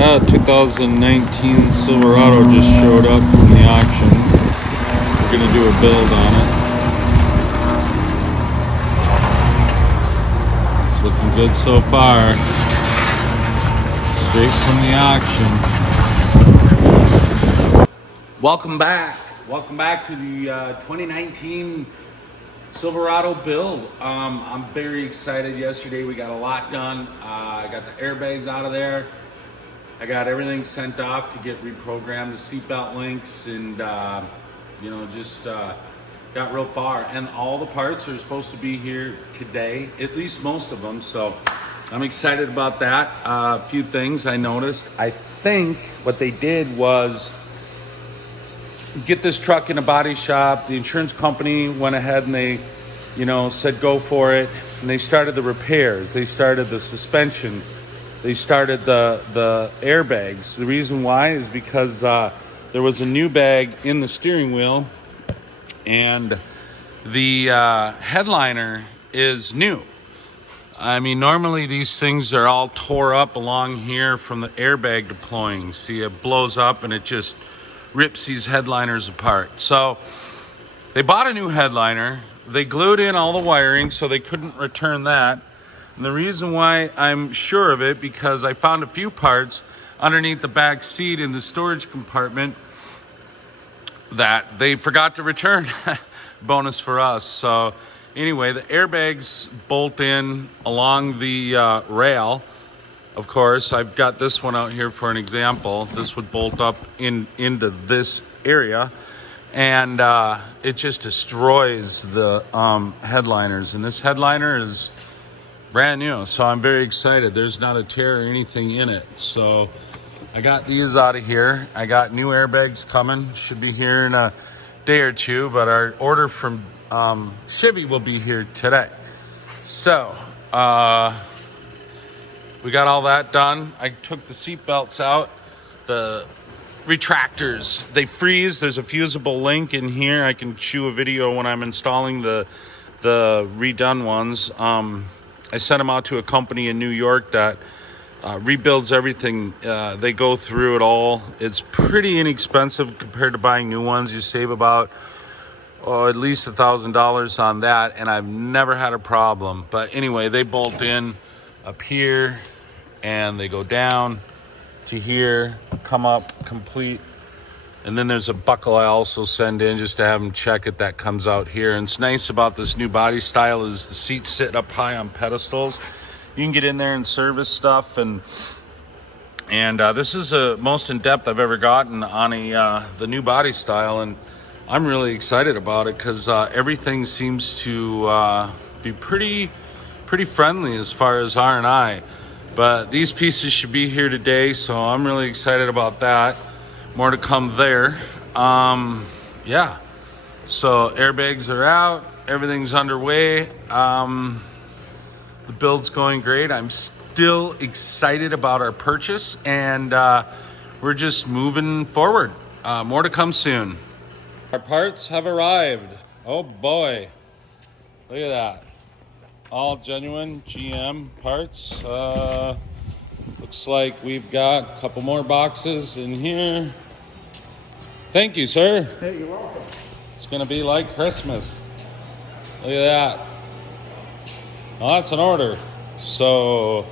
that. 2019 Silverado just showed up from the auction. We're gonna do a build on it. It's looking good so far. Straight from the auction. Welcome back to the 2019 Silverado build. I'm very excited. Yesterday we got a lot done. I got the airbags out of there. I got everything sent off to get reprogrammed, the seatbelt links, and just got real far. And all the parts are supposed to be here today, at least most of them. So I'm excited about that. A few things I noticed. I think what they did was get this truck in a body shop. The insurance company went ahead and they, said go for it. And they started the repairs. They started the suspension. They started the airbags. The reason why is because there was a new bag in the steering wheel, and the headliner is new. I mean, normally these things are all tore up along here from the airbag deploying. See, it blows up and it just rips these headliners apart. So they bought a new headliner. They glued in all the wiring so they couldn't return that. And the reason why I'm sure of it, because I found a few parts underneath the back seat in the storage compartment that they forgot to return. Bonus for us. So anyway, the airbags bolt in along the rail. Of course, I've got this one out here for an example. This would bolt up into this area, and it just destroys the headliners. And this headliner is brand new, so I'm very excited. There's not a tear or anything in it. So I got these out of here. I got new airbags coming. Should be here in a day or two, but our order from Chevy will be here today. So we got all that done. I took the seat belts out. The retractors, they freeze. There's a fusible link in here. I can shoot a video when I'm installing the redone ones. I sent them out to a company in New York that rebuilds everything. They go through it all. It's pretty inexpensive compared to buying new ones. You save about at least $1,000 on that, and I've never had a problem. But anyway, they bolt in up here and they go down to here, come up complete. And then there's a buckle I also send in just to have them check it. That comes out here. And it's nice about this new body style is the seats sit up high on pedestals. You can get in there and service stuff. And this is the most in-depth I've ever gotten on the new body style. And I'm really excited about it because everything seems to be pretty friendly as far as R&I. But these pieces should be here today, so I'm really excited about that. More to come there. Yeah, so airbags are out, everything's underway. The build's going great. I'm still excited about our purchase, and we're just moving forward. More to come soon. Our parts have arrived. Oh boy, look at that. All genuine GM parts. Looks like we've got a couple more boxes in here. Thank you, sir. Hey, you're welcome. It's gonna be like Christmas. Look at that. Oh, that's an order. So,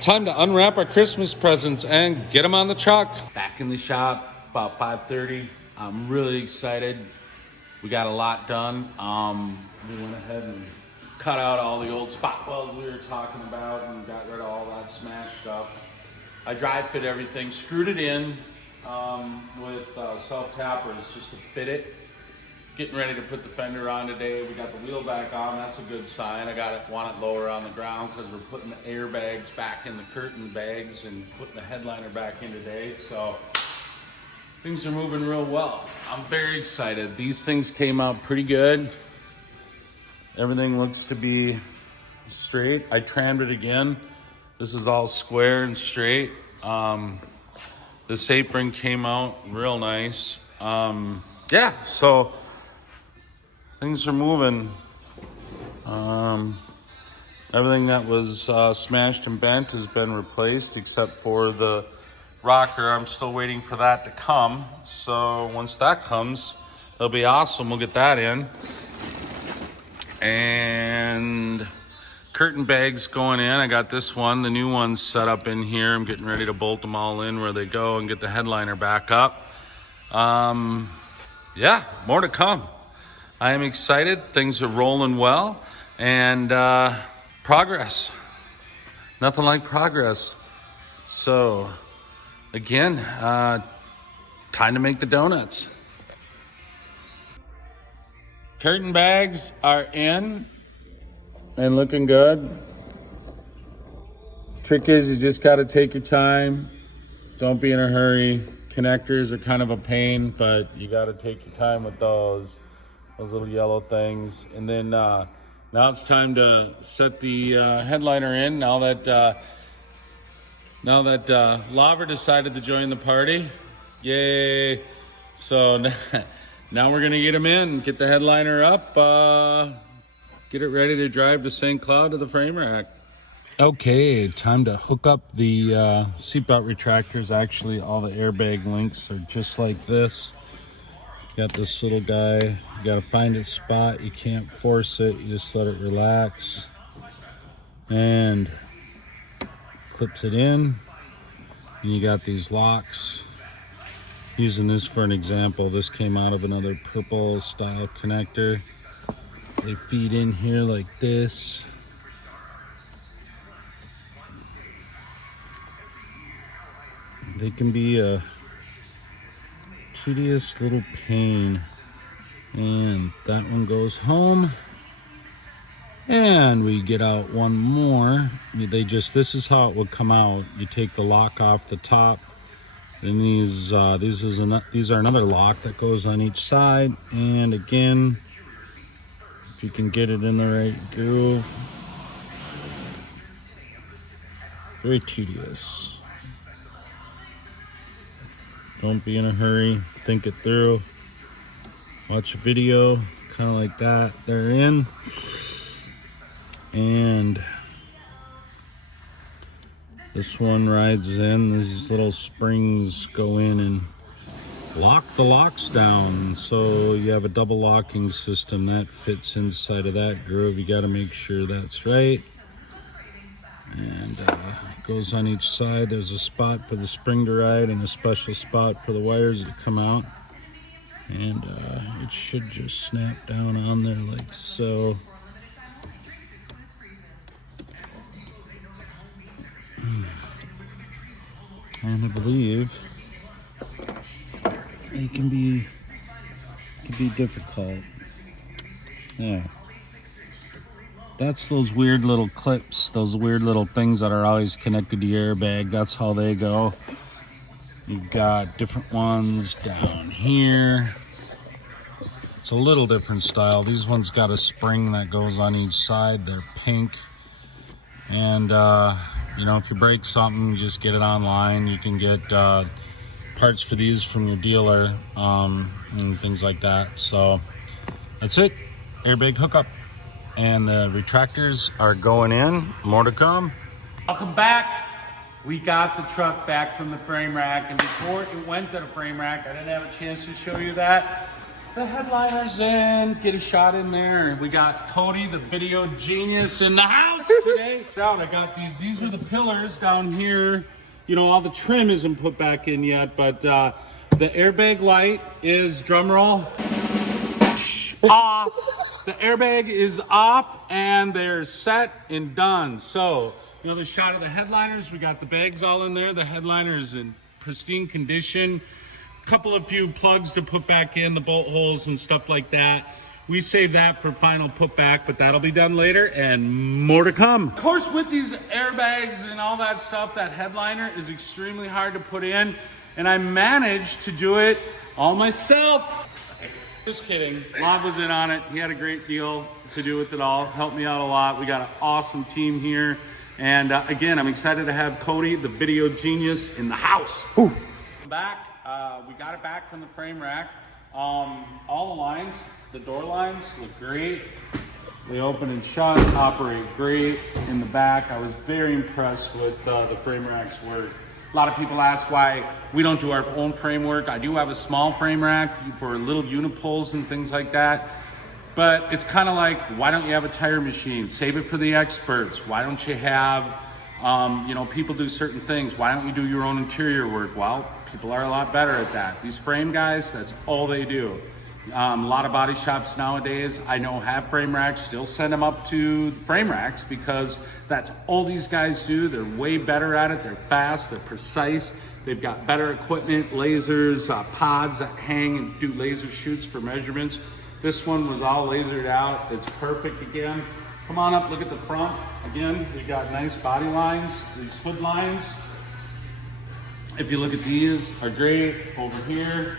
time to unwrap our Christmas presents and get them on the truck. Back in the shop about 5:30. I'm really excited. We got a lot done. We went ahead and cut out all the old spot welds we were talking about and got rid of all that smashed stuff. I dry fit everything, screwed it in with self-tappers just to fit it. Getting ready to put the fender on today. We got the wheel back on, that's a good sign. Want it lower on the ground because we're putting the airbags back in the curtain bags and putting the headliner back in today. So things are moving real well. I'm very excited. These things came out pretty good. Everything looks to be straight. I trimmed it again. This is all square and straight. This apron came out real nice. Yeah, so things are moving. Everything that was smashed and bent has been replaced except for the rocker. I'm still waiting for that to come. So once that comes, it'll be awesome. We'll get that in. And curtain bags going in. I got this one, the new one's set up in here. I'm getting ready to bolt them all in where they go and get the headliner back up. Yeah, more to come. I am excited. Things are rolling well. And progress. Nothing like progress. So, again, time to make the donuts. Curtain bags are in and looking good. Trick is you just got to take your time. Don't be in a hurry. Connectors are kind of a pain, but you got to take your time with those little yellow things. And then now it's time to set the headliner in. Now that Laver decided to join the party, yay! So now we're gonna get him in, get the headliner up, get it ready to drive to St. Cloud to the frame rack. Okay, time to hook up the seatbelt retractors. Actually, all the airbag links are just like this. Got this little guy. You gotta find its spot. You can't force it. You just let it relax. And clips it in. And you got these locks. Using this for an example, this came out of another purple style connector. They feed in here like this. They can be a tedious little pain. And that one goes home. And we get out one more. This is how it would come out. You take the lock off the top. Then these are another lock that goes on each side. And again, if you can get it in the right groove. Very tedious. Don't be in a hurry. Think it through. Watch a video, kind of like that. They're in. And this one rides in. These little springs go in and lock the locks down. So you have a double locking system that fits inside of that groove. You got to make sure that's right. And it goes on each side. There's a spot for the spring to ride and a special spot for the wires to come out. And it should just snap down on there like so. And I believe it can be difficult. Yeah. That's those weird little clips, those weird little things that are always connected to your airbag. That's how they go. You've got different ones down here. It's a little different style. These ones got a spring that goes on each side. They're pink. And you know, if you break something, just get it online. You can get parts for these from your dealer and things like that. So that's it. Airbag hookup. And the retractors are going in. More to come. Welcome back. We got the truck back from the frame rack, and before it went to the frame rack, I didn't have a chance to show you that. The headliner's in, get a shot in there. We got Cody, the video genius, in the house today. I got these are the pillars down here. You know, all the trim isn't put back in yet, but the airbag light is, drum roll, off. The airbag is off and they're set and done. So, you know, the shot of the headliners, we got the bags all in there. The headliner's in pristine condition. Few plugs to put back in, the bolt holes and stuff like that. We save that for final put back, but that'll be done later and more to come. Of course, with these airbags and all that stuff, that headliner is extremely hard to put in, and I managed to do it all myself. Just kidding. Lon was in on it. He had a great deal to do with it all. Helped me out a lot. We got an awesome team here. And again, I'm excited to have Cody, the video genius, in the house. Ooh. Back. We got it back from the frame rack. All the lines, the door lines look great. They open and shut, operate great in the back. I was very impressed with the frame rack's work. A lot of people ask why we don't do our own framework. I do have a small frame rack for little unipulls and things like that. But it's kind of like, why don't you have a tire machine? Save it for the experts. Why don't you have, you know, people do certain things. Why don't you do your own interior work? Well, people are a lot better at that. These frame guys, that's all they do. A lot of body shops nowadays, I know, have frame racks, still send them up to frame racks because that's all these guys do. They're way better at it. They're fast, they're precise. They've got better equipment, lasers, pods that hang and do laser shoots for measurements. This one was all lasered out. It's perfect again. Come on up, look at the front. Again, we got nice body lines, these hood lines. If you look at these, are great over here.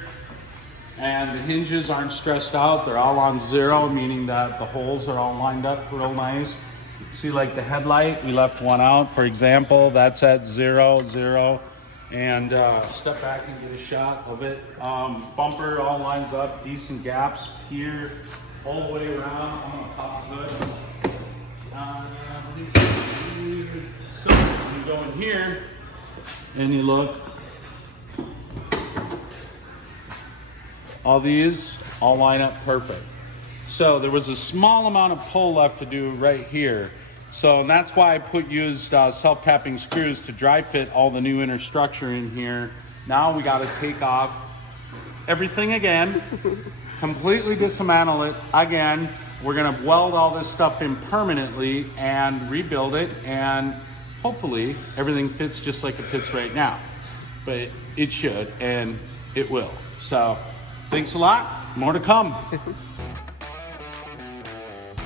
And the hinges aren't stressed out. They're all on 0, meaning that the holes are all lined up real nice. See, like the headlight, we left one out, for example. That's at 0, 0. And step back and get a shot of it. Bumper all lines up, decent gaps here, all the way around. I'm gonna pop the hood. So you go in here and you look. All these all line up perfect. So there was a small amount of pull left to do right here. So and that's why I used self-tapping screws to dry fit all the new inner structure in here. Now we got to take off everything again, completely dismantle it again. We're gonna weld all this stuff in permanently and rebuild it, and hopefully everything fits just like it fits right now. But it should, and it will. So thanks a lot, more to come.